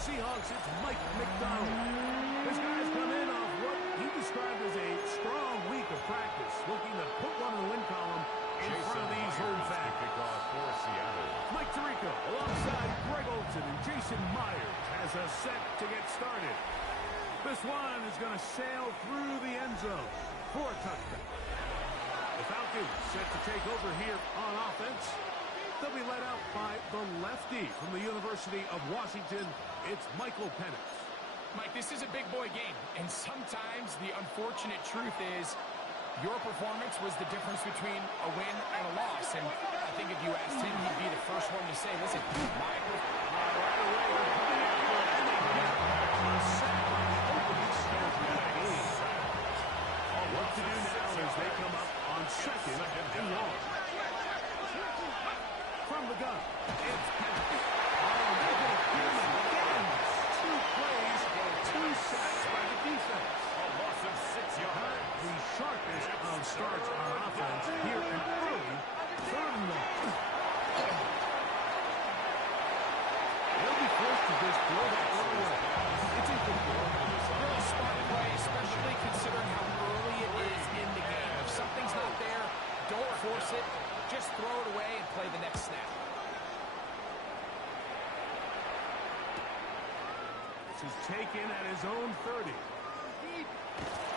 Seahawks, it's Mike McDonald. This guy's come in off what he described as a strong week of practice, looking to put one in the win column in front of these home fans. For Seattle. Mike Tirico alongside Greg Olsen and Jason Myers has a set to get started. This one is going to sail through the end zone for a touchdown. The Falcons set to take over here on offense. They'll be led out by the lefty from the University of Washington. It's Michael Penix. Mike, this is a big boy game, and sometimes the unfortunate truth is your performance was the difference between a win and a loss. And I think if you asked him, he'd be the first one to say, listen, my what to do now as they come up on second and long. From the gun, it's Penix. Oh, they're going to give him again. 2 plays, 2 sacks by the defense. A loss of 6 yards. The sharpest of starts on offense here in early third and long. They'll be forced to just throw that one away. It's incomplete. really smart play, especially considering how early it is in the game. If something's not there, don't force it. Just throw it away and play the next snap. This is taken at his own 30.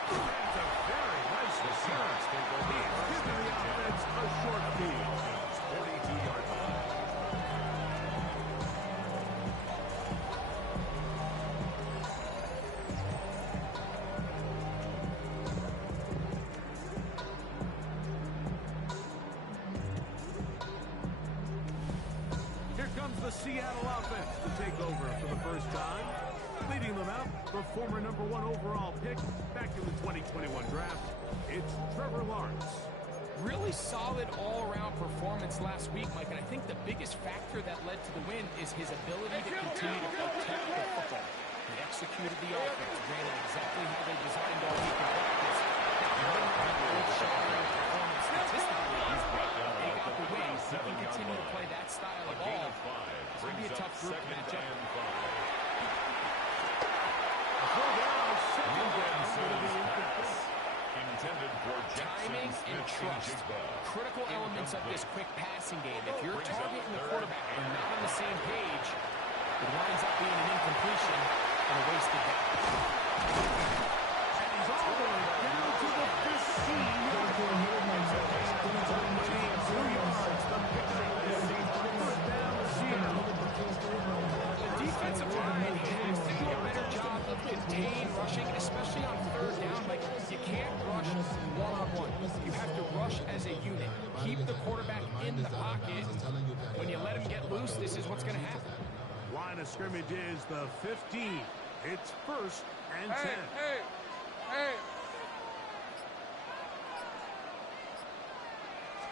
That's a very nice return. He is giving the offense a short field. 42-yard line. Here comes the Seattle offense to take over for the first time. Leading them out, the former #1 overall pick back in the 2021 draft, it's Trevor Lawrence. Really solid all-around performance last week, Mike, and I think the biggest factor that led to the win is his ability to continue to protect the football. He executed the offense, ran it exactly how they designed all week in practice. He might not have earth-shattering performance statistically, but they got the win. He can continue to play that style of ball. It's going to be a tough group to match up. Timing and trust, critical elements of this quick passing game. If your target and the quarterback are not on the same page, it winds up being an incompletion and a wasted down. And he's all the way down to the 15-yard line. 2 yards. The pickup is first down to Seattle. The defensive line has to do a better job of contained rushing, especially on third down. Like, you can't rush one-on-one. You have to rush as a unit. Keep the quarterback in the pocket. When you let him get loose, this is what's going to happen. Line of scrimmage is the 15. It's first and 10. Hey!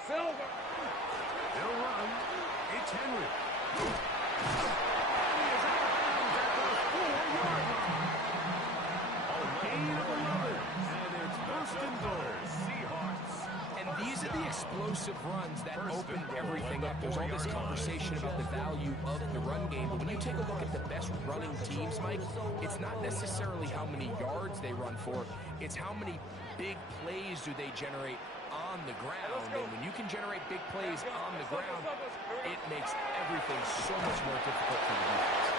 Silver! They'll run. It's Henry. He is out of bounds at the 4-yard line. A gain of 11. And it's first and goal. Seahawks. And these are the explosive runs that open everything up. There's all this conversation about the value of the run game, but when you take a look at the best running teams, Mike, it's not necessarily how many yards they run for, it's how many big plays do they generate on the ground. And when you can generate big plays on the ground, it makes everything so much more difficult for the defense.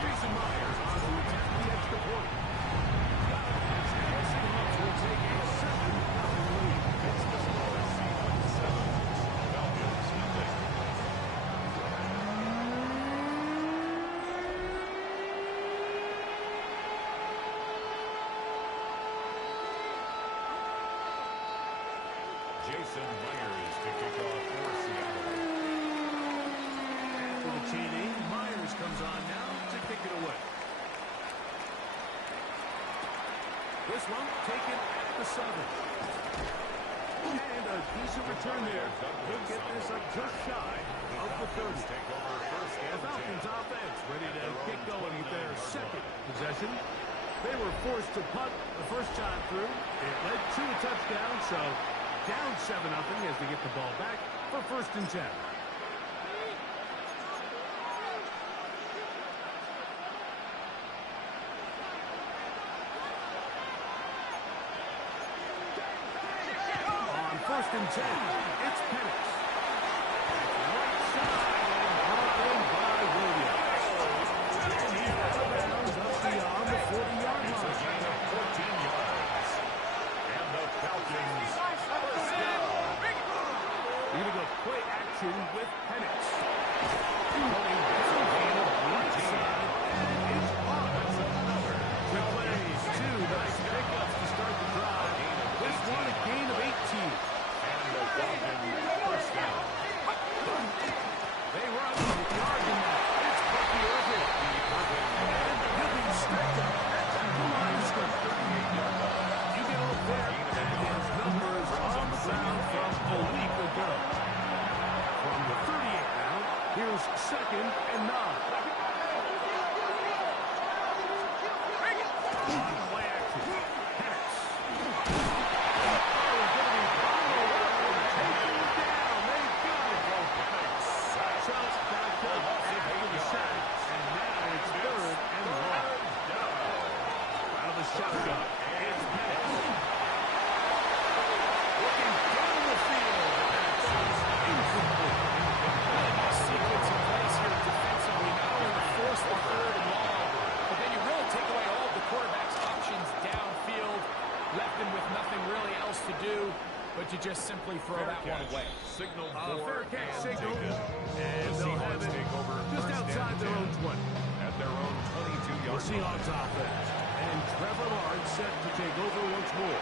Jason Myers on to attempt the extra point. Got it. Seahawks will take a 7-0 lead. It's the score. Seahawks 7. Falcons nothing. Jason Myers to kick off for Seattle. After the TD, Myers comes on now to kick it away. This one taken at the 7. And a decent return there. He'll get this up just shy of the 30. Take over first The and Falcons 10. offense ready to get going with their second possession. They were forced to punt the first time through. It led to a touchdown, so down 7-0 as they get the ball back for 1st and 10. On 1st and 10, it's Penix. Right side and brought in by Williams. And he's out of bounds up beyond the 40-yard line. It's a gain of 14 yards. And the Falcons first down. You're going to go play action with Penix. Going down field, right side, and it's on. That's another. Two plays, 2 nice pickups to start the drive. This one a gain of 18. And the Falcons first down. They run with yard in that. It's Bucky Irving. And he'll be stripped up at the line of scrimmage. You get up there, and his numbers on the ground from a week ago. From the 38 now, here's 2nd and 9. Play action. Penix. Oh, Jimmy Barlow will take him down. They got it. Shots back up after the sack, and now it's 3rd and long. Out of the shotgun, it's Penix. Looking down the field, Penix is incomplete. Really nice sequence in place here defensively, not only to force the 3rd and long, but then you really take away all of the quarterback's options downfield, left him with nothing really else to do, but to just simply throw that one away. Signal Fair for catch and signal, taken. and The they'll have Seahawks it take over just first outside and their 10 own 20. at their own The 22-yard line. Seahawks offense, and Trevor Lawrence set to take over once more.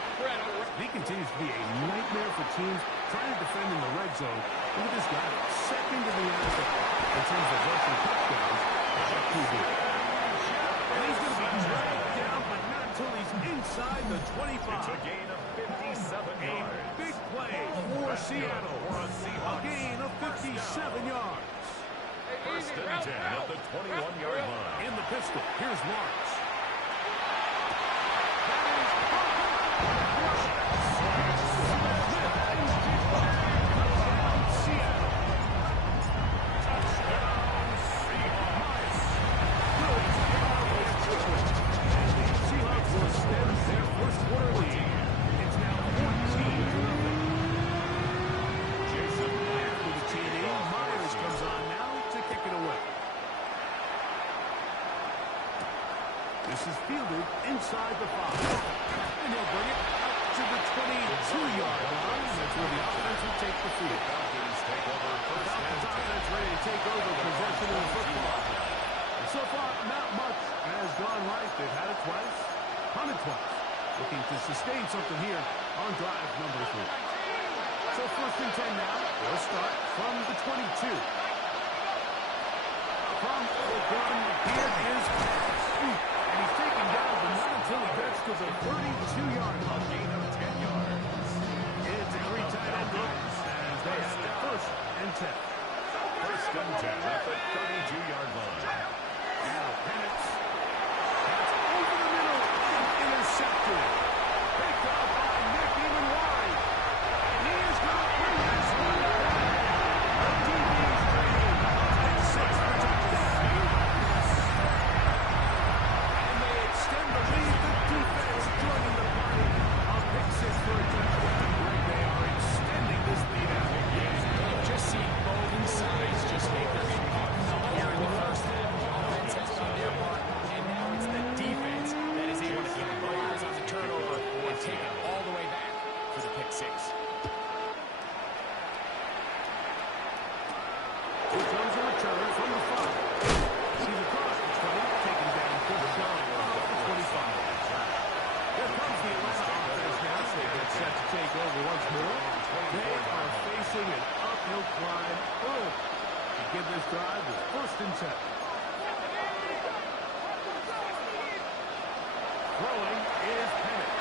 He continues to be a nightmare for teams trying to defend in the red zone. Look at this guy, 2nd in the NFL in terms of rushing touchdowns at QB. And he's going to be dragged down, but not until he's inside the 25. It's a gain of 57 yards. Big play for Seattle. For a A Seahawks gain of 57 yards. first and 10 at the 21-yard line. In the pistol, here's Lawrence. Seahawks will extend their first quarter lead. It's now 14-0. Jason After the TD, Myers comes on now to kick it away. This is fielded inside the 5. And he'll bring it out to the 22-yard line. That's where the offense will take the field. Falcons take over first and Falcons 10. offense ready to take over possession of the football. And so far, not much has gone right. They've had it twice, punted twice. Looking to sustain something here on drive number 3. So 1st and 10 now. They'll start from the 22. From the gun, here is Penix. And he's taken down, but not until he gets to the 32-yard line. Gain of 10 yards. It's a 3-tight end look as they have it 1st and 10. First and 10 at the 32-yard line. Now Penix. That's over the middle and intercepted. Picked up by Nick even wide. And he is going to bring this one back. The DB is training. And 6 for touchdown. And they extend the lead. The defense joining the party. A pick 6 for a touchdown. They are extending this lead out. Just seeing both sides just make their impact felt here in the first half. The offense has done their part, and now it's the defense that is able to keep Myers on the turnover and take it all the way back for the pick 6. Here comes a return from the 5. He's across the 20, taken down Chris Shaw off the 25. Here comes the Atlanta offense now. They get set to take over once more. They are facing an uphill climb early. To give this drive with 1st and 10. Throwing is Penix.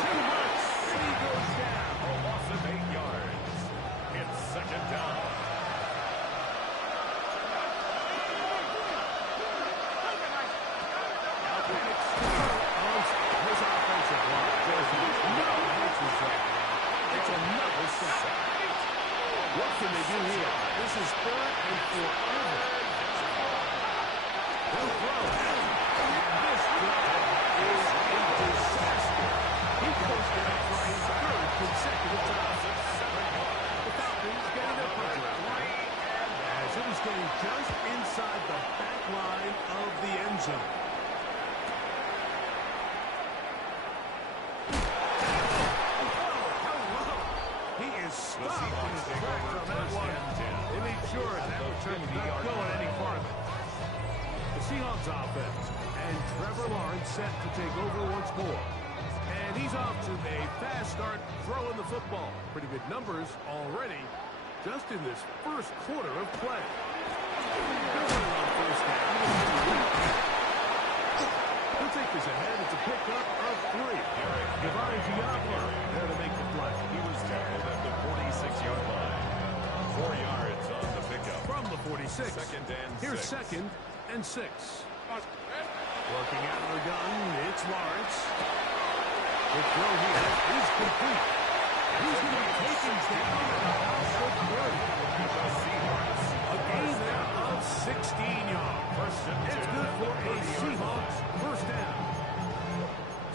Too much. And he goes down. A loss of 8 yards. It's 2nd down. can they do here? This is third and forever. They'll throw. And this drive is a disaster. He goes down for his third consecutive time. The Falcons getting their punch around. As it is getting just inside the back line of the end zone. Stopped in his tracks on that one. They made sure that return was not going any farther. The Seahawks offense and Trevor Lawrence set to take over once more. And he's off to a fast start throwing the football. Pretty good numbers already just in this first quarter of play. He'll take this ahead. It's a pickup of 3. Devine Diablo there to make the play. He was tackled at the 46-yard line. 4 yards on the pickup. From the 46. Second and Here's 6. 2nd and 6. Working out of the gun, it's Lawrence. The throw here is complete. He's going to be taken down at the 30. A gain there of 16 yards. It's good for a Seahawks first down.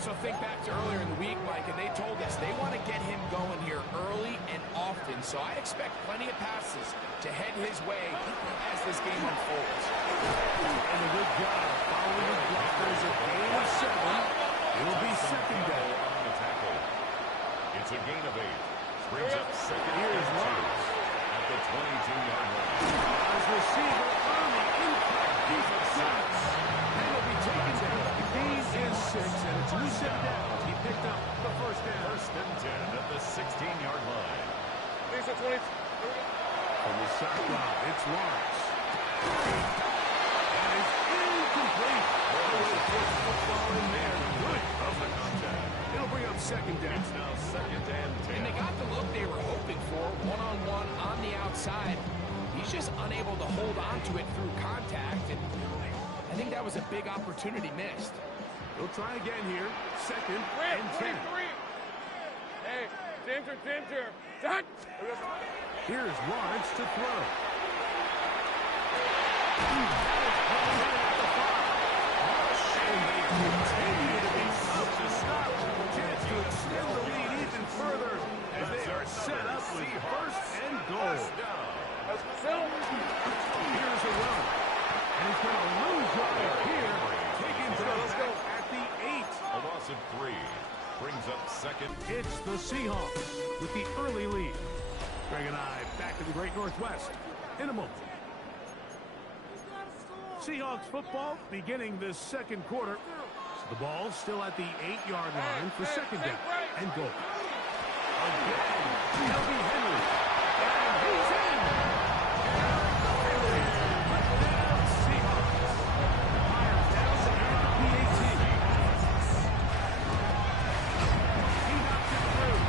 So think back to earlier in the week, Mike, and they told us they want to get him going here early and often. So I expect plenty of passes to head his way as this game unfolds. And a good job following the blockers. A gain of 7. It'll be second down. On the tackle. It's a gain of 8. Brings up second Here's and 2 Lawrence. at the 22-yard line. As receiver early impact. He's a 6. And he'll be taken down. The gain is 6, and it's loose and down. He picked up the first down. First and 10 at the 16-yard line. These are 20. From the sideline, it's Lawrence. And it's incomplete. Football in there. Good. Of the contact. It'll bring up second down. It's now second and 10. And they got the look they were hoping for, one-on-one on the outside. He's just unable to hold on to it through contact, and I think that was a big opportunity missed. We'll try again here. Second Three, and 10. 3. Hey, danger. Done. Here's Lawrence to throw. And they continue to be tough to stop. Chance to extend the lead even further as they are set up with first and goal. Here's a run. And he's going to lose right here. Taking to the back at the 8. A loss of 3. Brings up second. It's the Seahawks with the early lead. Greg and I back in the Great Northwest in a moment. Seahawks football beginning this second quarter. The ball still at the 8-yard line for second down and goal. Again, L.B. Henry. And he's in. Touchdown, Seahawks. Myers down to the PAT. He knocks it through.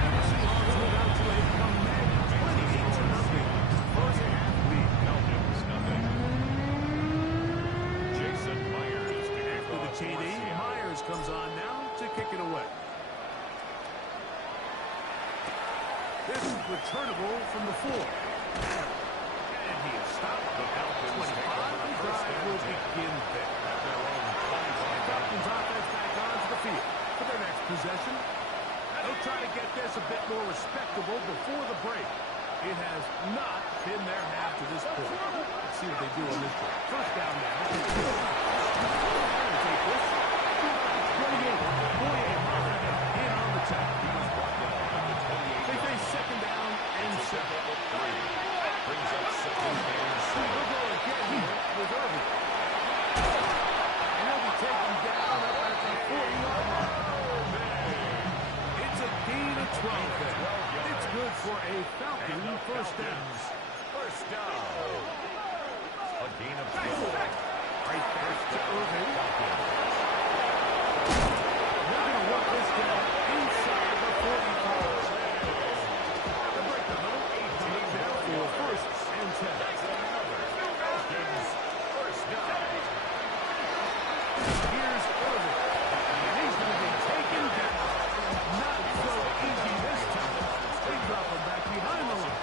And the Seahawks move out to a commanding 28-0. First half lead. Falcons nothing. Jason Myers to kick With the off. TD, Myers comes on now to kick it away. This is returnable from the 4. And he is stopped. The Falcons 25. The drive will begin there. Falcons offense back onto the field for their next possession. They'll try to get this a bit more respectable before the break. It has not been their half to this point. Let's see what they do on this one. First down now. Take this. 28. Boye in on the tackle. They face second down and 7. Brings up second and 7. They'll go again here with Irvin. And he'll be taken down up at the 40-yard line. It's a gain of 12 there. It's good for a Falcon first down. First down. A gain of 12. Right back to Irvin. They're going to work this down inside the 45. They'll break the huddle. 18 now for first and 10. Falcons first down. Here's Irvin. And he's going to be taken down. Not so easy this time. They drop him back behind the line.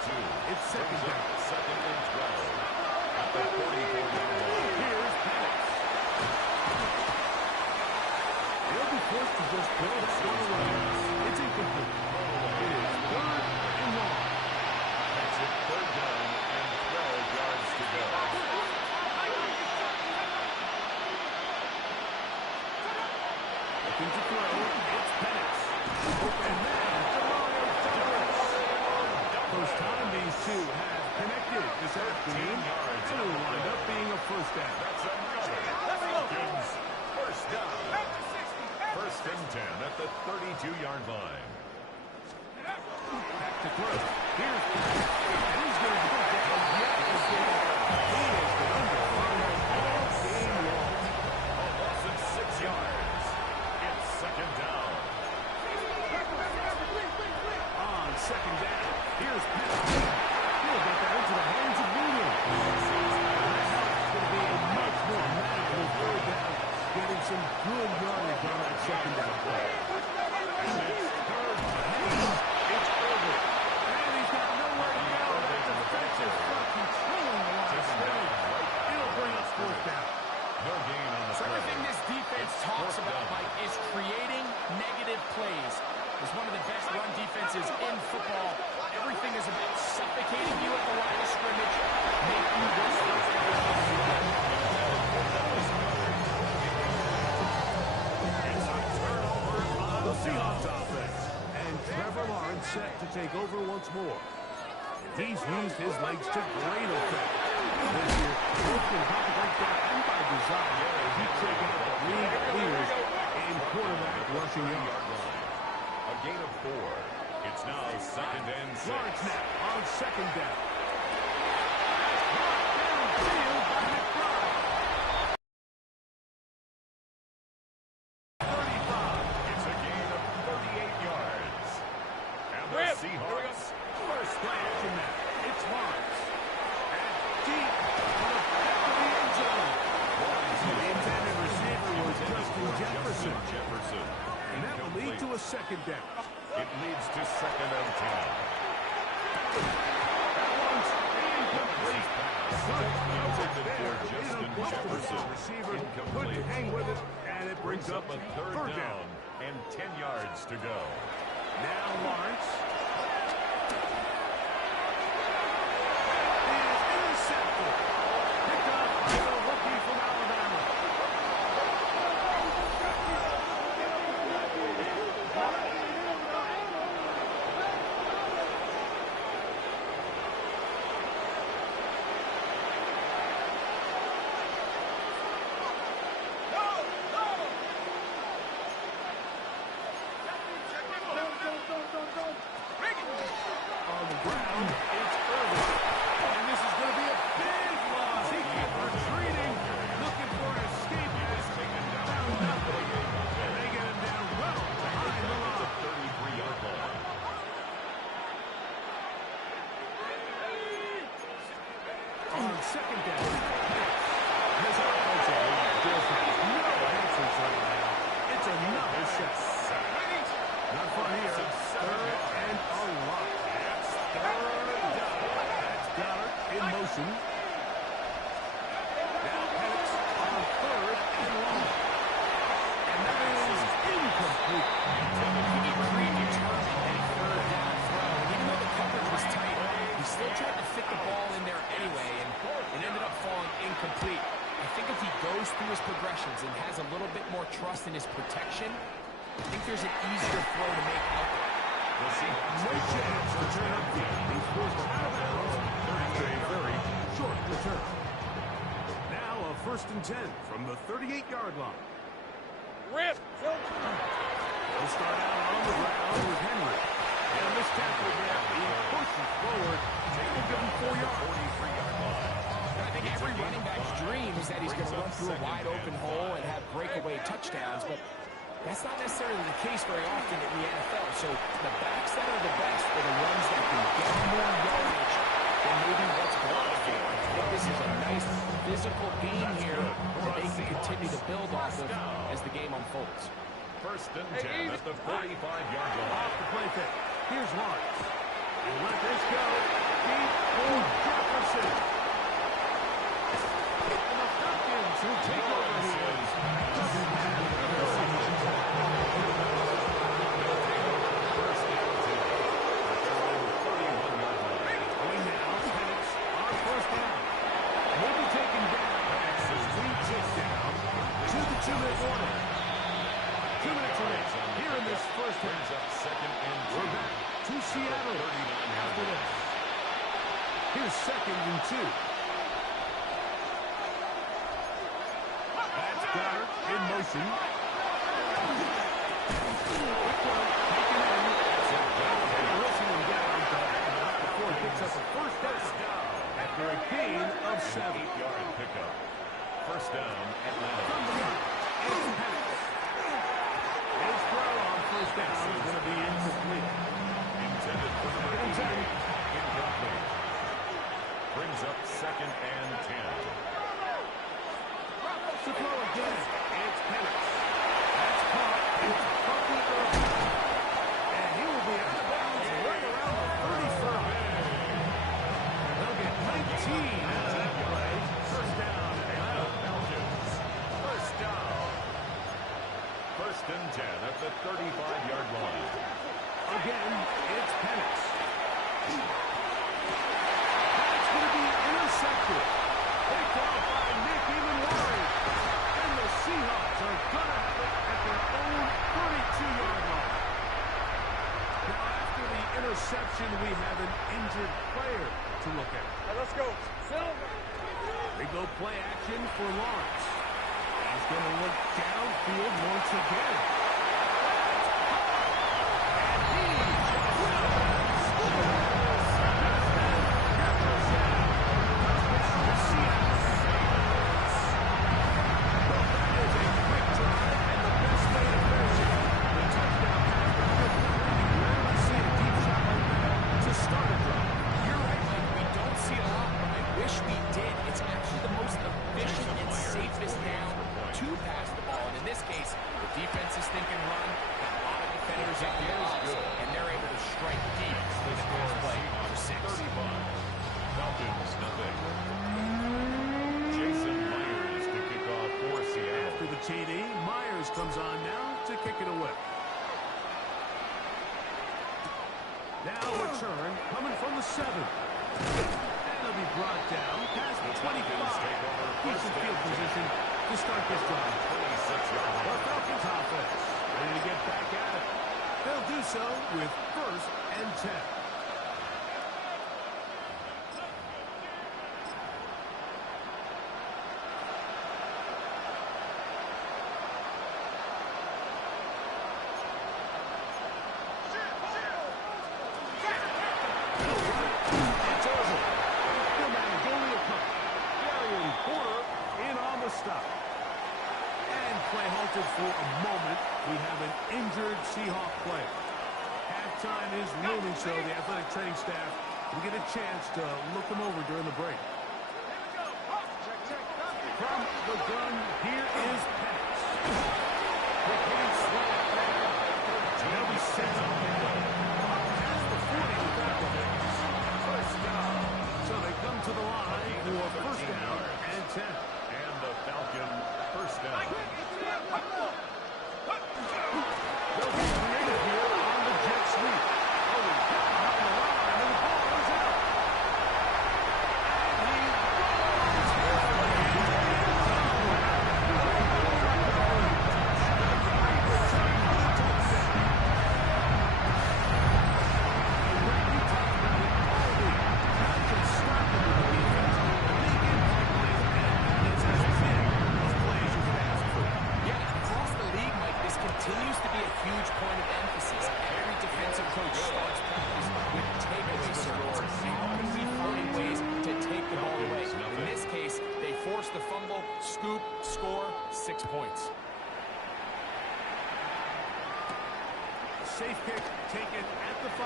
It's 2nd Looking to throw. It's Penix. Open man. Demario Douglas. First time these two have connected this afternoon. And it will wind up being a first down. That's another Falcons first down. First and 10 at the 32-yard line. Back to throw. Here's Penix. And he's going to go down yet again. He has been under fire all game long. A loss of 6 yards. It's second down. On second down, here's Penix. He'll get that into the hands of Williams. It's going to be a much more manageable third down, getting some good yardage on that second down play. And it's third down. It's over. And he's got nowhere to go. That defensive front controlling the line. It'll bring us fourth down. No gain on the So play. everything this defense talks about, Mike, is creating negative plays. It's one of the best run defenses in football. Everything is about suffocating you at the line of scrimmage, making you this first down. It's a turnover on The Seahawks offense. And Trevor Lawrence set to take over once more. He's used his legs to great effect. This year, both in pocket breakdown and by design, he's taken out league leaders in quarterback rushing yards. A gain of 4. It's now second and 6. Lawrence now on second down. Downfield by McBride. 35. It's a gain of 38 yards. And the Rip. Seahawks First play action now. It's Lawrence. And deep on the back of the end zone. The intended receiver was Justin Jefferson. And that will lead to a second down. It leads to second and 10. That one's incomplete. Intended for Justin Jefferson. Receiver Incomplete. couldn't hang with it, and it brings up a third down and 10 yards to go. Now Lawrence. Intercepted. Picked up by the rookie from Alabama. On the ground, it's Irvin. And this is going to be a big loss. He kept retreating, looking for an escape. Found nothing. And they get him down well behind the line. 33-yard line. On second down, this offensive line just has no answers right now. It's another set. Not fun here. Third and a lot. That's third down. That's Goddard in motion. Now Penix on third and long. And that is incomplete. He predetermined that third down throw. And even though the coverage was tight, he still tried to fit the ball in there anyway, and it ended up falling incomplete. I think if he goes through his progressions and has a little bit more trust in his protection, I think there's an easier throw to make out there. The Seahawks No chance to turn up the He's forced out of bounds after a very short return. Now a first and 10 from the 38-yard line. Rip. They'll start out on the ground with Henry. And this tackle there, he pushes forward. They'll give him 4 yards. 43-yard line. I think every running back's dream is that he's going to run through a wide open hole and have breakaway touchdowns, but that's not necessarily the case very often in the NFL. So the backs that are the best are the ones that can get more yardage than maybe what's blocked for. I think this is a nice physical game here that they can continue to build off of as the game unfolds. First and 10 at the 45-yard line. Off the play fake. Here's Lawrence. He'll let this go. Deep for Jefferson. And the Falcons who take over here. Doesn't have going now, Penix on first down. Will be taken down as we take down to the 2-minute warning. 2 minutes this first Brings up second and We're 2. back to Seattle after this. Here's second and 2. That's Goddard in motion. Quick one, taken in. Wilson him down, but not before he picks up a first down after a gain of 7. 8-yard pickup. First down, Atlanta. From the right, it's Penix. His throw on first down is going to be incomplete. Intended for number 88. Incomplete. Brings up second and 10. To throw again, it's Penix. That's caught. It's Bucky Irving. And he will be out of bounds right around the 35. They'll get 19 out of that play. First down, Atlanta Falcons. First down. First and 10 at the 35-yard line. Again, it's Penix. That's going to be intercepted. Picked off by Nick Emenwari. And the Seahawks are going to have it at their own 32-yard line. Now, after the interception, we have an injured player to look at. All right, let's go. Silver. They go play action for Lawrence. He's going to look downfield once again. And he's TD. Myers comes on now to kick it away. Now return coming from the 7. And he'll be brought down past the 25. Decent field position to start this drive. The Falcons offense ready to get back at it. They'll do so with first and 10. Stop. And play halted for a moment. We have an injured Seahawk player. Halftime is looming, so the athletic training staff will get a chance to look him over during the break. From the gun, here is Penix. Quick swing there. They'll be set up past the 40 with that one. First down. So they come to the line for first down and 10. The Falcon first down. They'll be creative here on the jet sweep. Oh, he's hit behind the line, and the ball is out. And he continues to be a huge point of emphasis. Every defensive coach starts practice with takeaway scenarios. How can we find ways to take the ball away? In this case, they forced the fumble, scoop, score, 6 points. Safe kick taken at the 5.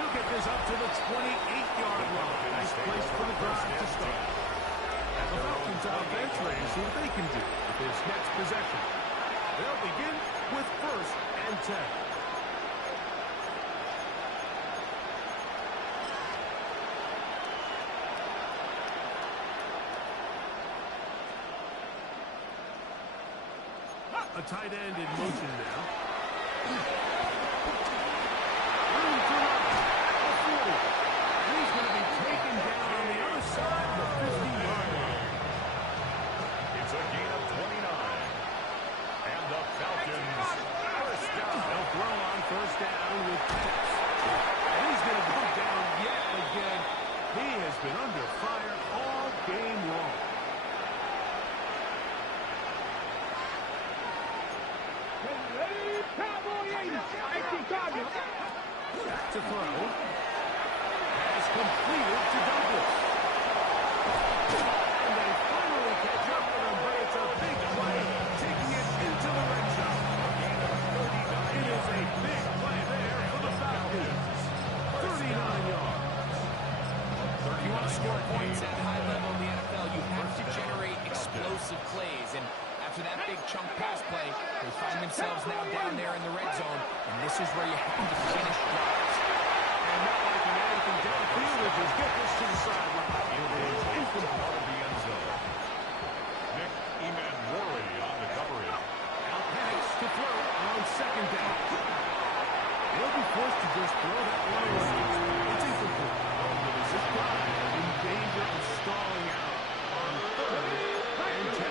He'll get this up to the 28-yard line. Nice place for the drive to start. The Falcons offense ready to see what they can do with this next possession. They'll begin with first and 10. A tight end in motion now. Room to run at the 40. And he's going to be taken down on the other side of the 50-yard line. It's a gain of 29. And the Falcons first down. to throw. Has completed to Douglas. And they finally catch up with him, but it's a big play, taking it into the red zone. It is a big play there for the Falcons. 39 yards. If you want to score points at a high level in the NFL, you have to generate explosive plays. And after that big chunk pass play, they find themselves now down there in the red zone, and this is where you have to finish drives. And not liking anything downfield, they just get this to the sideline. It is incomplete of the end zone. Nick Emmanwori on the coverage. Out next to throw on second down. They'll be forced to just throw that one away. It's incomplete. This drive in danger of stalling out on third and 10.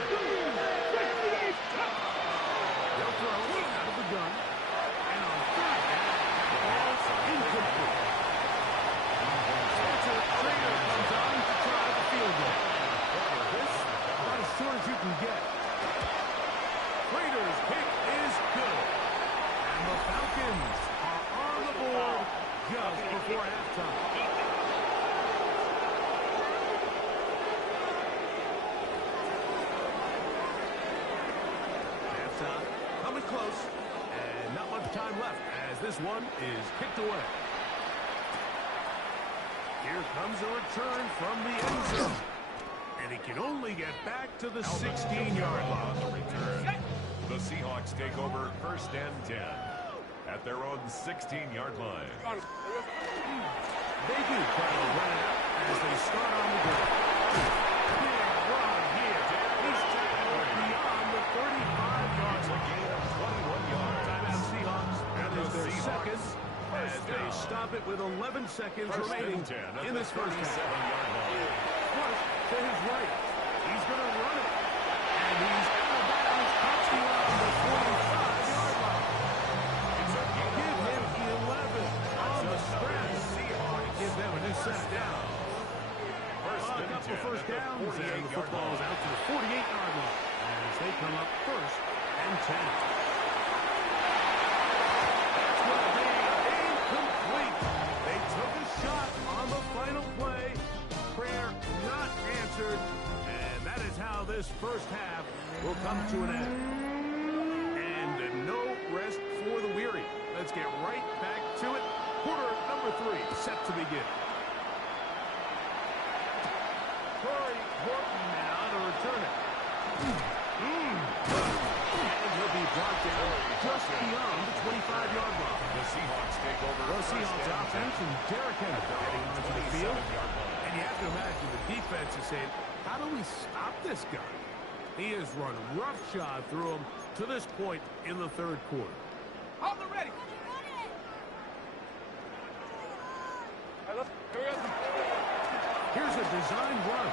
They'll throw out of the gun. And on third down, ball's incomplete. Spencer Trader comes on to try the field goal. This about as short as you can get. Trader's kick is good. And the Falcons are on the board just before halftime. Coming close, and not much time left as this one is kicked away. Here comes a return from the end zone, and he can only get back to the 16-yard line. On the return, the Seahawks take over first and 10 at their own 16-yard line. They do try to run it out as they start on the ground. Big run here. He's tackled beyond the 35-yard line. 21 yards. Timeout Seahawks. That is their second as they stop it with 11 seconds remaining in this first half. Flush to his right. He's going to run it. And he's out of bounds, touching on the 45-yard line. Give him 11 on the stretch. Give them a new set down. A couple of first downs, and the football is out to the 48-yard line as they come up first and 10. That's going to be incomplete. They took a shot on the final play. Prayer not answered, and that is how this first half will come to an end. And no rest for the weary. Let's get right back to it. Quarter number 3 set to begin. Corey Horton now to return it. And he'll be brought down just beyond the 25-yard line. The Seahawks take over. The Seahawks offense and Derrick Henry heading onto the field. And you have to imagine the defense is saying, how do we stop this guy? He has run roughshod through him to this point in the third quarter. Hold it ready. Here's a design run.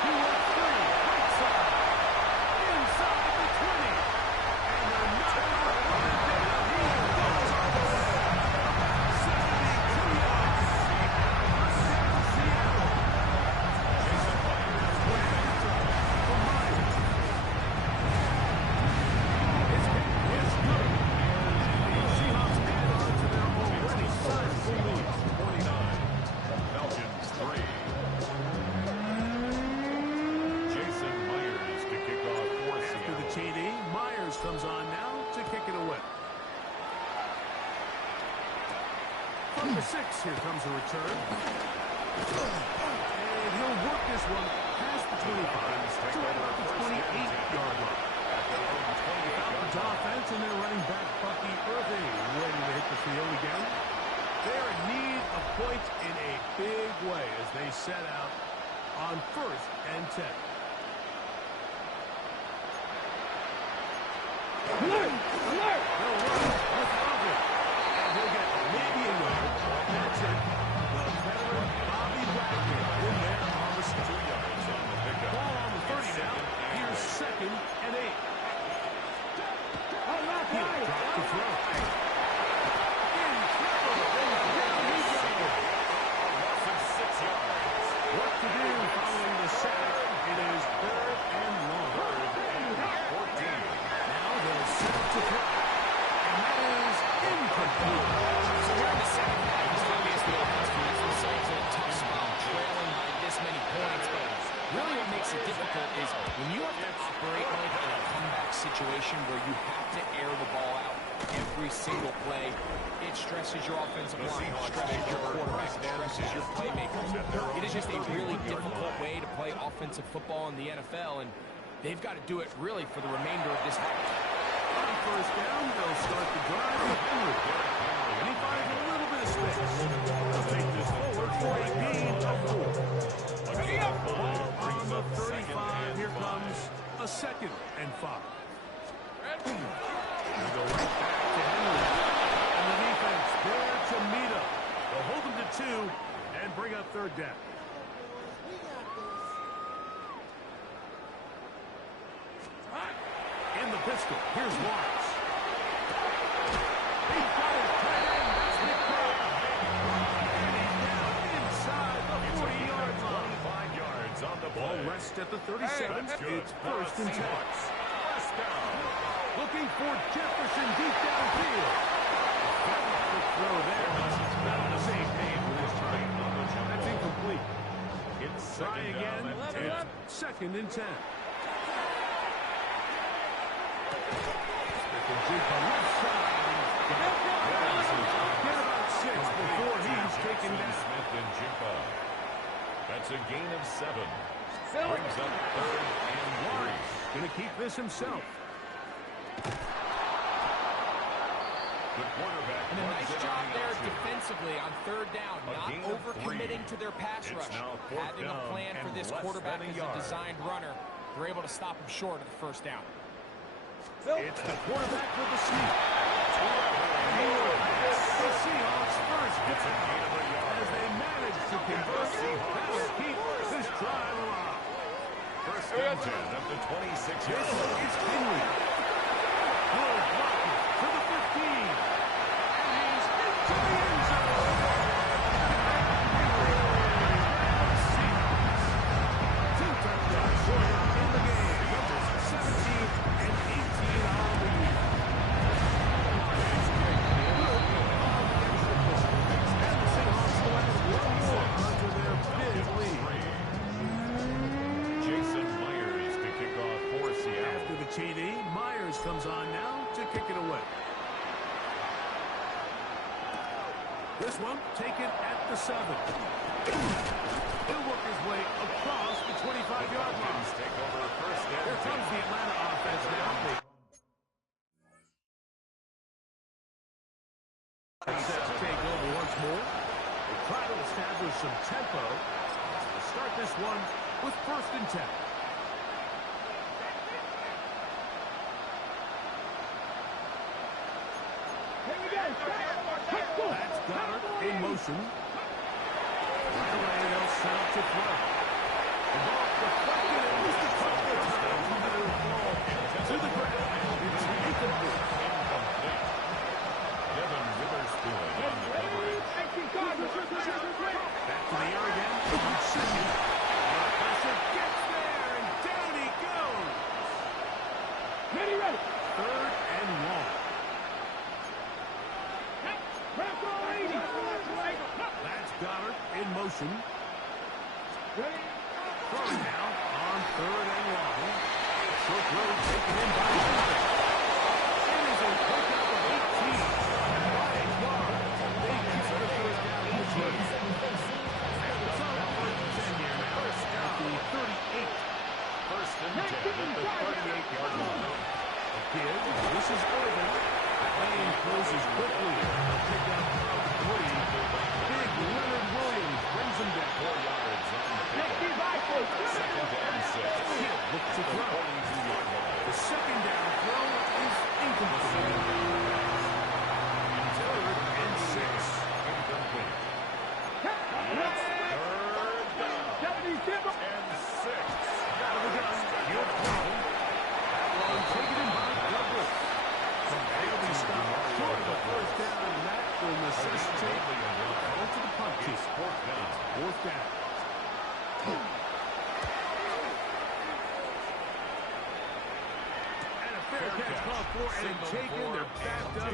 He went free, right side, inside the 20. And they're not going to run it down. He goes all the way. 72 yards. Touchdown, Seattle. Jason Myers from Myers. His kick is good. The Seahawks add on to their already sizable lead. 29. Falcons 3. Jason Myers to kick off for After the Seattle. TD, Myers comes on now to kick it away. From the 6, here comes a return. And he'll work this one past the 25 to right about the 28-yard line. Falcons offense and their running back, Bucky Irving, ready to hit the field again. They're in need of points in a big way as they set out on first and 10. They'll run with Irving, and he'll get maybe a yard. That's it. The veteran Bobby Wagner in there on the stop. 2 yards on the pickup. Ball on the 30 now. Here's second and 8. He'll drop the throw. What to do following the sack? It is third and long. 14. Now they'll set to throw. Really what makes it difficult is when you have to operate like in a comeback situation where you have to air the ball out every single play, it stresses your offensive line, it stresses your quarterback, it stresses your playmakers. It is just a really difficult way to play offensive football in the NFL, and they've got to do it really for the remainder of this half. On first down, they'll start the drive with Henry. And he finds a little bit of space. They'll take this forward for a gain of 4. Ball on the 35. Here comes a 2nd and 5. They go right back to Henry. And the defense there to meet up. They'll hold them to 2 and bring up 3rd down. In the pistol, here's Lawrence. He's got his tight end, that's McCoy. And he's down inside the 40-yard line. 5 yards on the Ball play. rests at the 37. It's 1st and 10. First down. Looking for Jefferson deep downfield. Quick throw there. Not on the same page with his target. That's incomplete. Try again. It's 2nd and 10. Get about 6 before he's taken down. Smith and Jigba. That's a gain of 7. Brings up 3rd and 3. Going to keep this himself. The quarterback. And a nice runs it job on the there option. defensively on 3rd down, A not gain of overcommitting 3. to their pass It's rush. now 4th Having a down plan for and this less quarterback than a as a yard. designed runner. They're able to stop him short of the 1st down. It's the quarterback with the sneak. The Seahawks first down as they manage to convert. That'll keep this drive alive. First and 10 at the 26-yard line. It's Henry. Good blocking to the 15. And he's into the end zone. Two touchdowns short in the game. Numbers 17 and 18 on the year. And the Seahawks will add one more onto their big lead. Jason Myers to kick off for Seattle. After the TD, Myers comes on now to kick it away. This one taken at the 7. He'll work his way across the 25-yard line. Falcons take over first and Here comes the Atlanta offense now. They set to take over once more. They try to establish some tempo. We'll start this one with 1st and 10. That's Goddard in motion. Right away, they'll set up to throw. The ball deflected at least a couple of times. To the ground. It's incomplete. Devin Witherspoon on the coverage. Back to the air again. On 2nd. Pressure gets there, and down he goes. 3rd and long. That's Goddard in motion. Throw now on 3rd and long. Short road taken in by Goddard. It is a pickup of 18. By Goddard. They get the 1st down easily. And it's on 3rd and 10 here now. At the 38. First and 10 at the 38-yard line. Again, this is Irvin. Lane closes quickly. They'll pick up 3. Big Leonard Williams brings him down. 4 yards on the pickup. 2nd and 6. Hill looks to throw. 42-yard line. The 2nd down throw is incomplete. 3rd and 6. Incomplete. 3rd down. And 6. Out of the gun. He'll throw. That one taken in by Douglas. They'll be stopped short of the 1st down, and that will necessitate a call to the punt team. It's 4th down. 4th down. And a fair catch called for and taken. They're backed up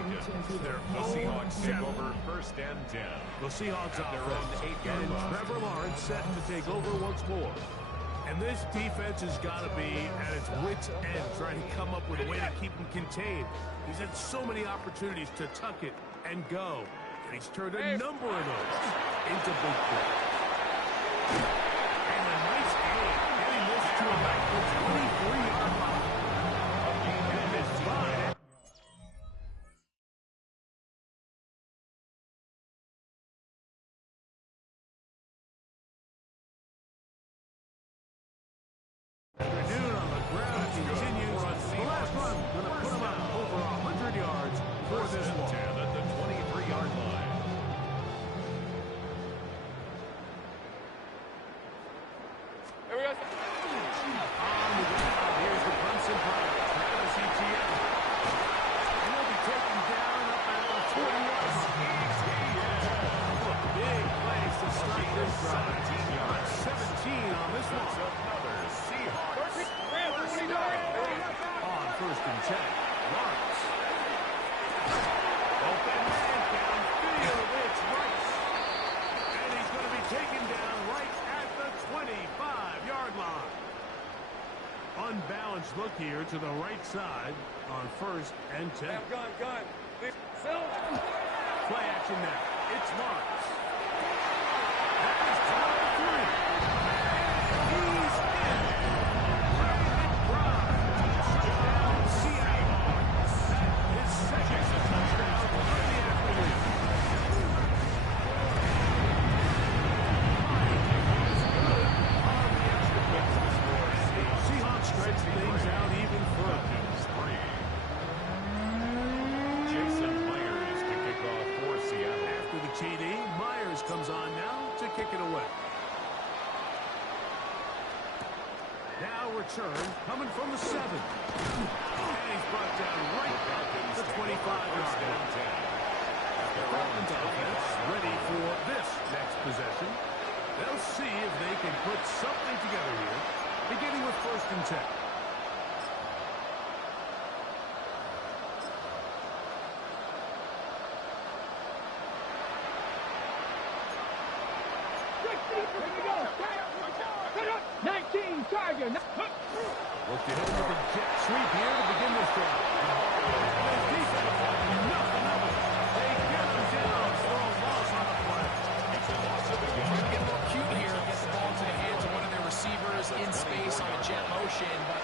to their The own Seahawks take 7. over first and 10. The Seahawks At their offense. own 8-yard And line. Trevor Lawrence set to take over once more. And this defense has got to be at its wits' end, trying to come up with a way to keep him contained. He's had so many opportunities to tuck it and go. And he's turned a number of those into big plays. And a nice game, getting this to about the 23-yard line. And it's fine. Afternoon on the ground continues. The last run going to put him out over 100 yards for this one. 10 at the 23-yard line. Here we go. On the ground, here's the Clemson Pride, Travis Etienne. And he'll be taken down up at the 21. Big plays to start this drive. 17 on this one. Another Seahawks. On 1st and 10, Lawrence. Open man downfield, it's Rice. And he's going to be taken down right at the 25-yard line. Unbalanced look here to the right side on 1st and 10. Gun. Play action now. It's Lawrence. That is time 3. He's in. Private drive. Touchdown, Seahawks. His second touchdown of the afternoon. Seahawks stretch things out even further. Jason Myers to kick off for Seattle. After the TD, Myers comes on now to kick it away. Now return coming from the 7. And he's brought down right at the 25-yard line. The Falcons offense ready for this next possession. They'll see if they can put something together here, beginning with 1st and 10. Look to him with a jet sweep here to begin this drive. His defense, nothing of it. They get him down for a loss on the play. It's a loss of the game. Trying to get more cute here, get the ball into the hands of one of their receivers in space on a jet motion, but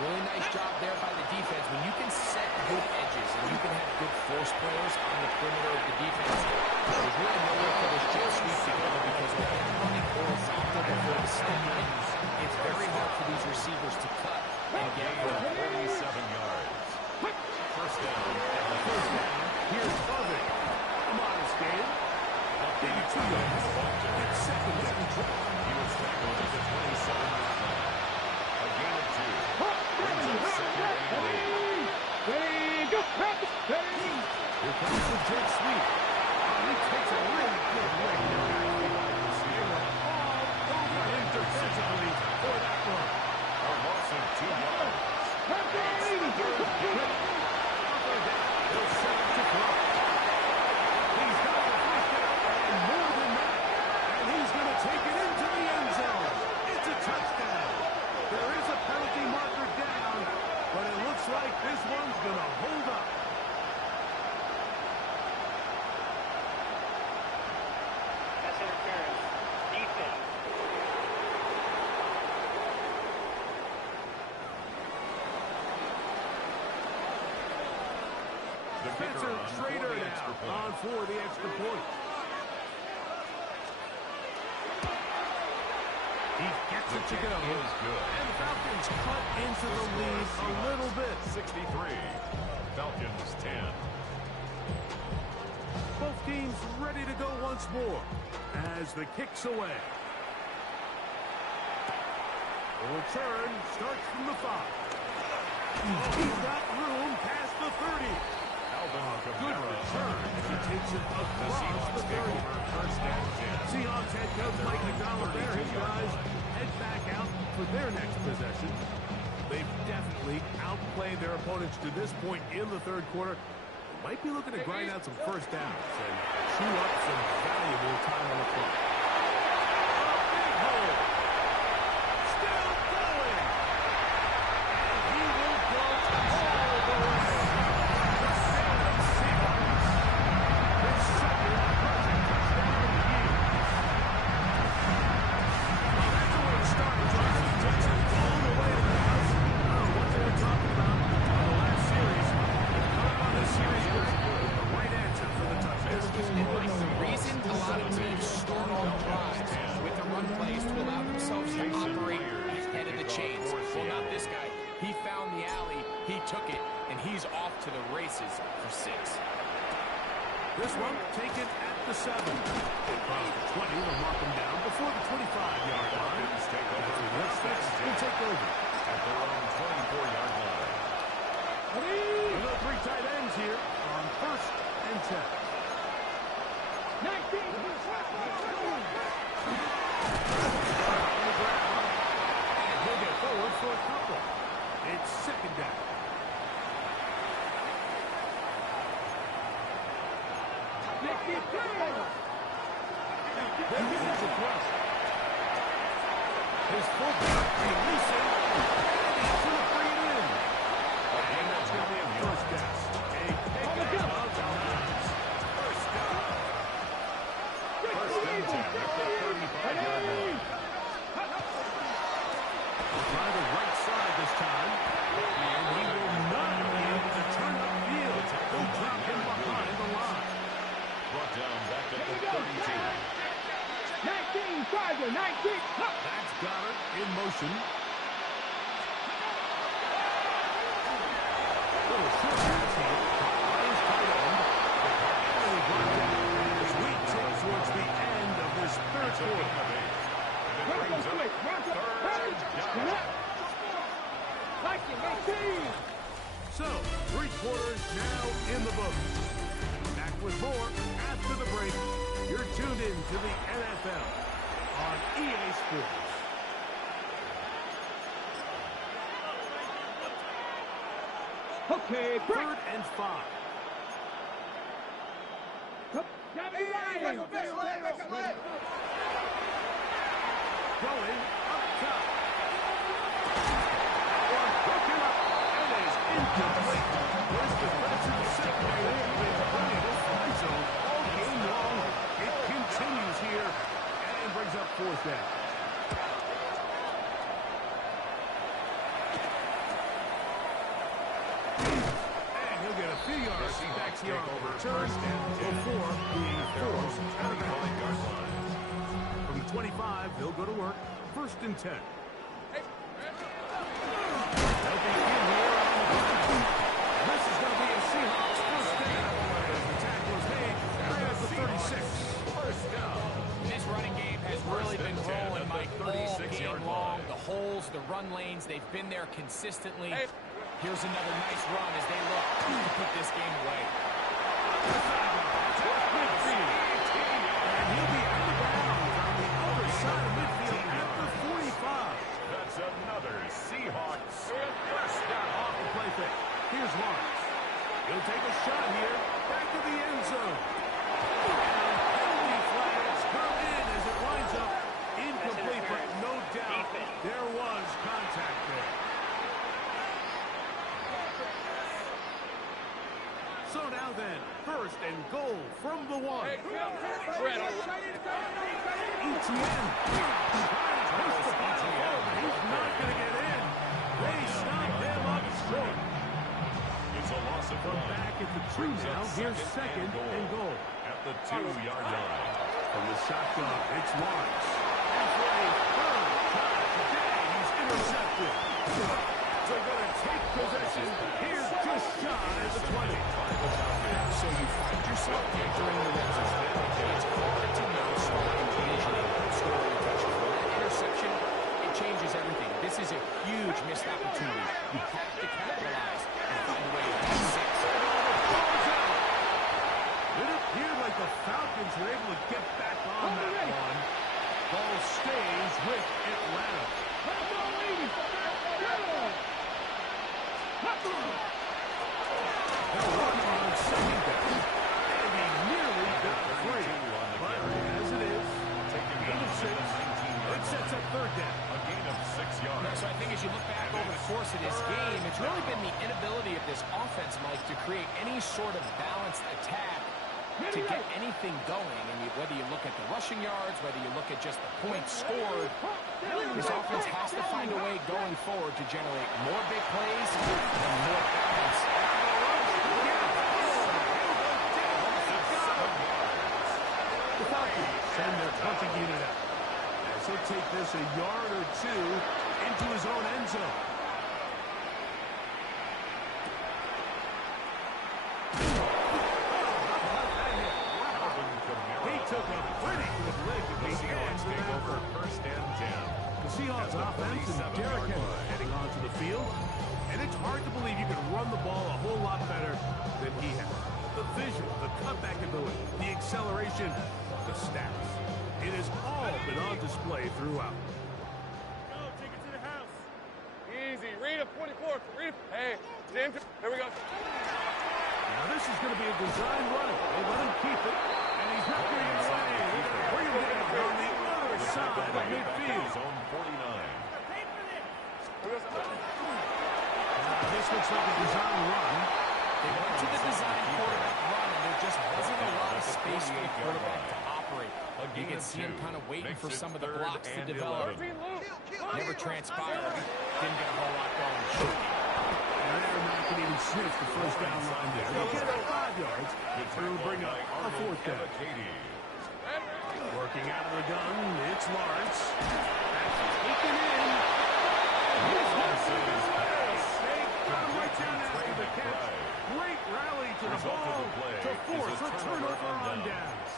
really nice job there by the defense. When you can set good edges and you can have good force players on the perimeter of the defense, there's really nowhere for this jet sweep to go because with them running horizontal before the snap ends, it's very hard for these receivers to cut and get For going. 47 yards. First down. First down, here's Irving. A modest gain. Updated 2 yards. It's 2nd down. He was tackled at the 27-yard line. A gain of 2. Brings up 2nd and 8. Here comes the jet sweep. He takes a really good leg there. They were all over him defensively for that run. A loss of 2 yards. He'll set up to throw. He's got the first down and more than that. And he's going to take it into the end zone. It's a touchdown. There is a penalty marker down, but it looks like this one's going to hold up. That's interference. Defense. The kicker Spencer on for Schrader the extra now point. on for the extra point. He gets it to go. Is good. And the Falcons cut into the lead a little bit. 63. Falcons 10. Both teams ready to go once more as the kick's away. The return starts from the 5. He's got room past the 30. Good return as he takes it across the 30. First and 10. Seahawks head coach Mike McDonald there. His guys head back out for their next possession. They've definitely outplayed their opponents to this point in the 3rd quarter. They might be looking to grind out some first downs and chew up some valuable time on the clock. A big hole. Still to the races for 6. This one taken at the 7. Across the 20, they'll mark them down before the 25-yard line. Will take over at their own 24-yard line. The 3 tight ends here on 1st and 10. 19. He'll get forward for a couple. It's 2nd down. Then here's a thrust. His fullback releasing, and he's going to bring it in. And that's going to be a first down. A pickup of 9. First down. First and 10 at the 35-yard line. Try the right side this time. And he will not be able to turn upfield. They'll drop him behind the line. Brought down back at the 32. 19, Tiger, 19. That's Goddard in motion. Little short pass here. By his tight end. And he brought down as we tick towards the end of this 3rd quarter. So, 3 quarters now in the books. Back with more after the break. You're tuned in to the NFL on EA Sports. Okay, 3rd and 5. Going up top. Broken up. And is incomplete. This defensive secondary has been playing the fly zone all game long. It continues here and brings up 4th down. And he'll get a few yards back here on the return before being forced out of the line. From the 25, they'll go to work. 1st and 10. This is going to be a Seahawks 1st down. The tackle is made right at the 36. 1st down. This running game has really been rolling, Mike, all game long. The holes, the run lanes, they've been there consistently. Here's another nice run as they look to put this game away. And he'll be out of bounds on the other side of midfield at the 45. That's another Seahawks 1st down. Off the play fake. Here's Lawrence. He'll take a shot here. Back to the end zone. And penalty flags come in as it winds up incomplete, but no doubt there was contact there. So now then, 1st and goal from the 1. ETN. Trying to push the ball forward. He's not going to get in. They stop him up short. It's a loss of 1. Back at the 2 now. Here's 2nd and goal. At the 2-yard line. From the shotgun, it's Lawrence. Halfway, 3rd time today, he's intercepted. They're going to take possession here just shy of the 20. So you find yourself entering the red zone. It's hard to know starting vision scoring a touchdown. That interception, it changes everything. This is a huge missed opportunity. You have to capitalize and find a way to get 6. It appeared like the Falcons were able to get back on that one. Ball stays with Atlanta. They're working on 2nd down. And he nearly got free. But as it is, gain of 6. It sets up 3rd down. A gain of 6 yards. So I think as you look back over the course of this game, it's really been the inability of this offense, Mike, to create any sort of balanced attack to get anything going. And whether you look at the rushing yards, whether you look at just the points scored, this offense has to find a way going forward to generate more big plays and more balance. The Falcons send their punting unit out. As he'll take this a yard or 2 into his own end zone. field, and it's hard to believe you can run the ball a whole lot better than he has. The vision, the cutback ability, the acceleration, the stats. It has all been on display throughout. Go, take it to the house. Easy. Read a 44. Read. Hey, James. There we go. Now this is going to be a design run. They let him keep it, and he's not getting away. They're going to bring him down on the other side of midfield. Zone 49. This looks like a design run. They went to the design quarterback run, and there just wasn't a lot of space for the quarterback to operate. You can see him kind of waiting for some of the blocks to develop. Never transpired. Didn't get a whole lot going. And they're not going to even sniff the first down line there. They'll get it 5 yards. It'll bring up a 4th down. Working out of the gun, it's Lawrence. That's taken in. He's got him right down after the catch. Great rally to the ball to force a turnover on downs.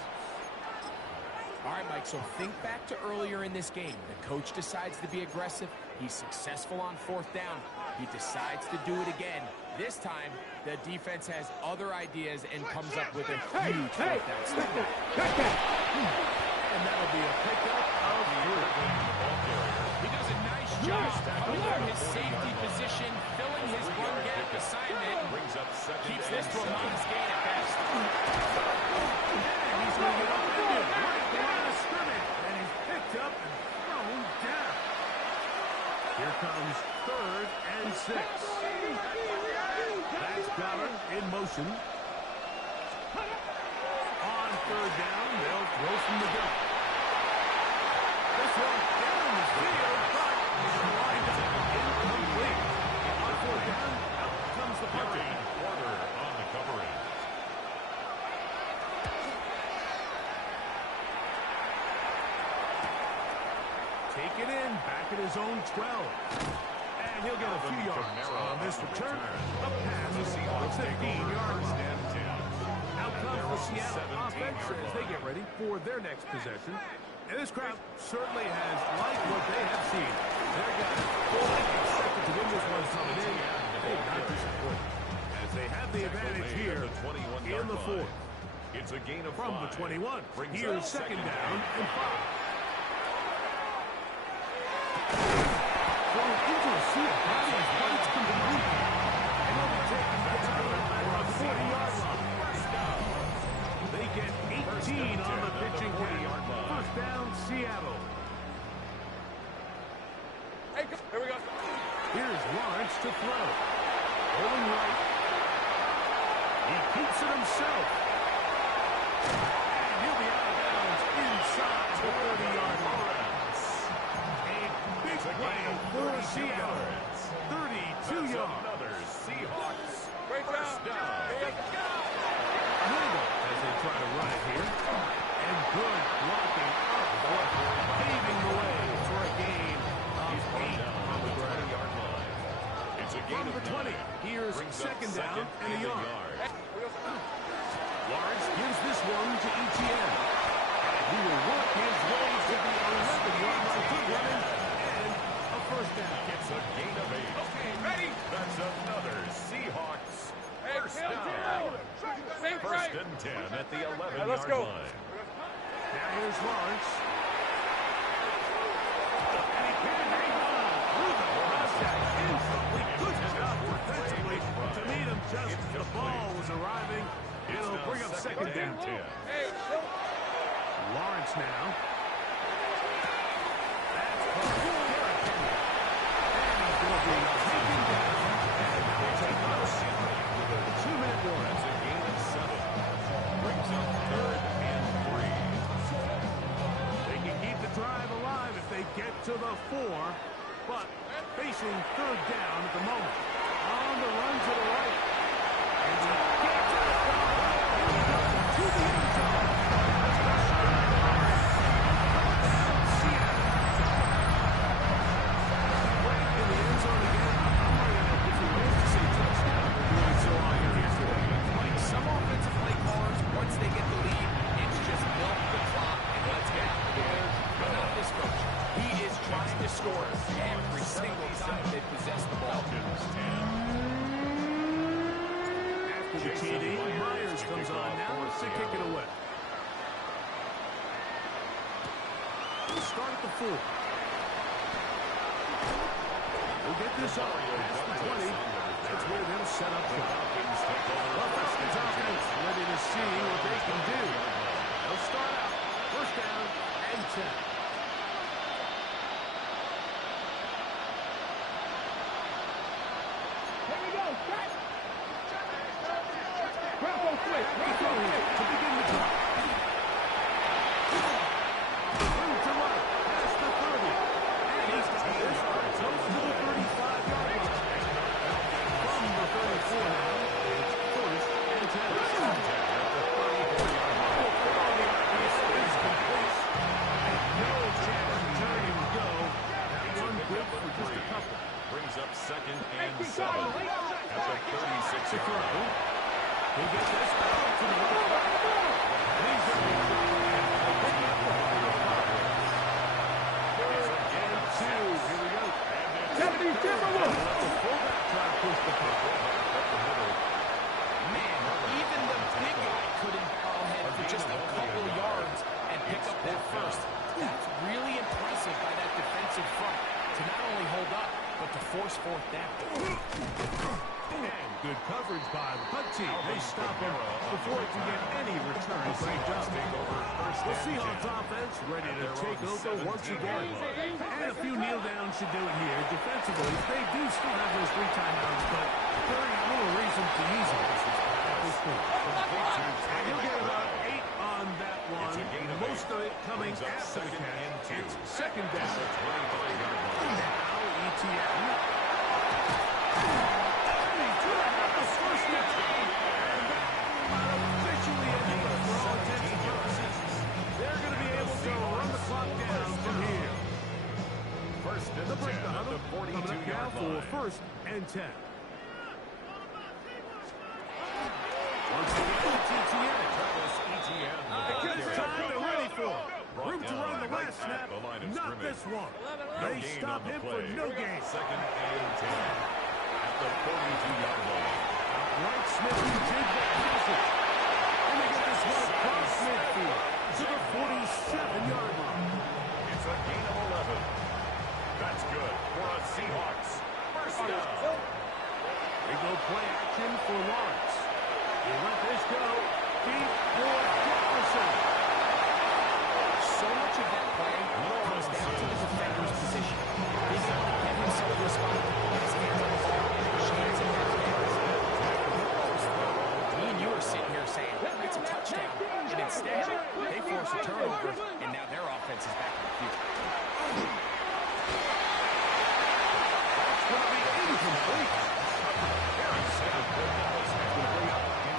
All right, Mike, so think back to earlier in this game. The coach decides to be aggressive. He's successful on 4th down. He decides to do it again. This time, the defense has other ideas and comes up with a huge 4th down stop. And that'll be a pickup of 3. He does a nice job covering his safety position, filling his run gap assignment. Keeps this to a modest gain at best. And he's going to get upended right at the line of scrimmage. And he's picked up and thrown down. Here comes 3rd and 6. That's Ballard in motion. On 3rd down, they'll throw from the gun. This one down the field, but lined up incomplete. On 4th down, out comes the punter. Porter on the coverage. Take it in, back at his own 12. And he'll get a few yards on this return. A pass to Seahawks 15-yard line. Out comes the Seattle offense as they get ready for their next possession. And this crowd certainly has liked what they have seen. They're going to expected to win this one coming in. They're not disappointed. As they have the advantage here in the 4th. It's a gain of From 5. the 21. Here's 2nd down and 5. Going into a sea of bodies, but it's complete. And they'll be taken down at the 40-yard line. They get 18 on the pitching count. 1st down, Seattle. Hey, here we go. Here's Lawrence to throw. Rolling right. He keeps it himself. And he'll be out of bounds inside the 30-yard line. A big play for Seattle. 32 yards. Another Seahawks. Great First job. down. A handle as they try to run it here. And good blocking up the block, paving the way for a gain of 8 on the ground. It's a gain From the 20, here's 2nd down and a yard. Lawrence gives this one to Etienne. And he will work his way to the 11-yard line. Good running and a 1st down. It's a gain of 8. Okay, ready? That's another Seahawks. Hey, First down. Think First right. and 10 at the 11-yard Right, let's go. line. Now here's Lawrence. And he can't hang on through the contact. Incomplete. Good job defensively to meet him just as the ball was arriving. It'll bring up 2nd down. 10. Hey, Lawrence now. That's caught. Derrick Henry. And he's going to be taken down. And they'll take us with a 2-minute warning. That's a gain of 7. Brings up 3rd and 3. They can keep the drive alive if they get to the 4, but facing 3rd down at the moment. On the run to the right. And he gets it. To the end zone. Seattle. Right in the end zone again. I'm running out of different ways to say touchdown. We're doing so on here yesterday. Like some offensive play callers, once they get the lead, it's just milk the clock and let's get out of the way. But not this coach. He is trying to score every single time they possess the ball. after the TD. Myers comes on now to kick it away. We'll start at the 4. We'll get this up past the 20. That's where they'll set up shop. The Falcons offense ready to see what they can do. They'll start out first down and 10. Here we go. Set. Bronco switch. To begin the drive. Room to right, past the 30. And he's got this up close to the 35-yard line. From the 34 now, it's first and 10. This is complete. And no chance to turn and go. That one good for just a couple. Brings up second and 7 at the 36-yard line. He gets this ball to the right. He's going to pick up the ball. Third and 2. Here we go. 70 Timberwolves. Let the fullback try to push the puck. Man, even the big guy couldn't follow him for just a couple of yards and pick up that first. That's really impressive by that defensive front to not only hold up, but to force fourth down. And good coverage by the punt team. They stop him before he can get any return. Great job. The Seahawks offense ready to take over once again. And a few kneel downs should do it here. Defensively, they do still have those 3 timeouts, but very little reason to use them at this point. And he'll get about 8 on that one. Most of it coming after the catch. It's second down. Now, ETN. They're going to be able to run the clock down from here. First and They'll bring 10 the at the huddle coming up now 42-yard for line. first and 10. Once again, TTN. This time they're ready for it. Room to run the last snap, not this one. They stop him for no gain. Second and 10 at the 42-yard line. Right, Smith and Jigba passes. And they get this one across midfield to the 47-yard line. It's a gain of 11. That's good for a Seahawks. First down. They go play action for Lawrence. He let this go deep for Jefferson. So much of that play comes down to the defender's position. Being able to get himself in a spot, get his hands on the ball, chance at that pass. Me and you are sitting here saying, it's a touchdown. And instead, they force a turnover, and now their offense is back in the future. That's going to be incomplete.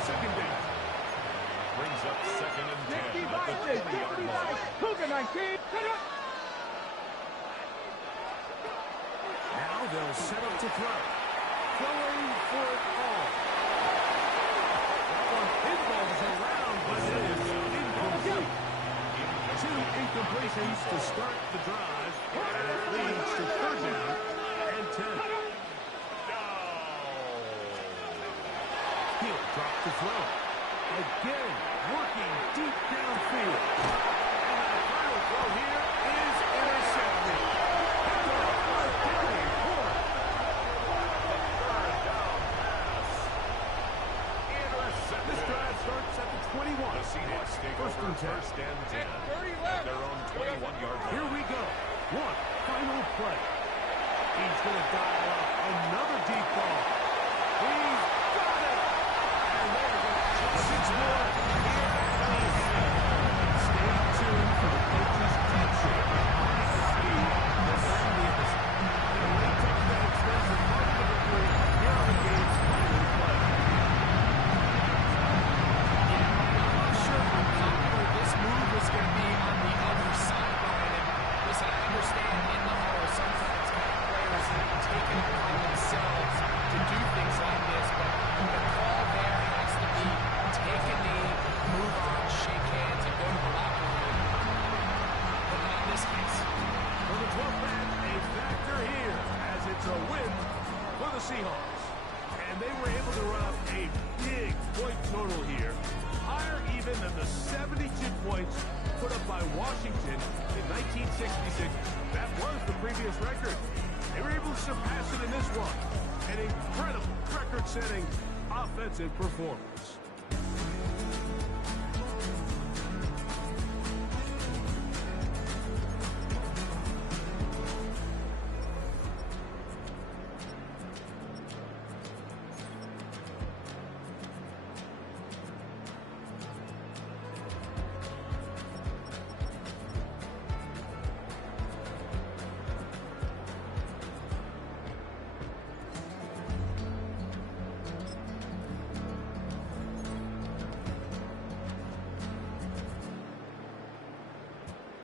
Second down. Brings up second and 10 60 at by the 50-yard line. Cougar 19. Now they'll set up to throw. Throwing for it all. That one pinballs around, but it is incomplete. 2 incompletions to start the drive, and it leads to third down and 10. He'll drop the throw. Again, working deep downfield. And the final throw here is intercepted. This drive starts at the 21. The Seahawks take First over and 10. first and 10 at their own 21-yard line. Here we go. One final play. He's going to dial up another deep ball. He's got it. And they're going to add 6 more here at the end. Stay tuned for the coach's deep shot. Speed is obvious. And a late touchdown extends the mark of victory here on the game's final play. I'm sure how popular this move was going to be on the other sideline. And listen, I understand in the huddle sometimes players have taken it upon themselves to do things like this, but the call there has to be take a knee, move on, shake hands, and go to the locker room. But not in this case. For the 12th man, a factor here as it's a win for the Seahawks. And they were able to run up a big point total here, higher even than the 72 points put up by Washington in 1966. That was the previous record. They were able to surpass it in this one. An incredible record-setting offensive performance.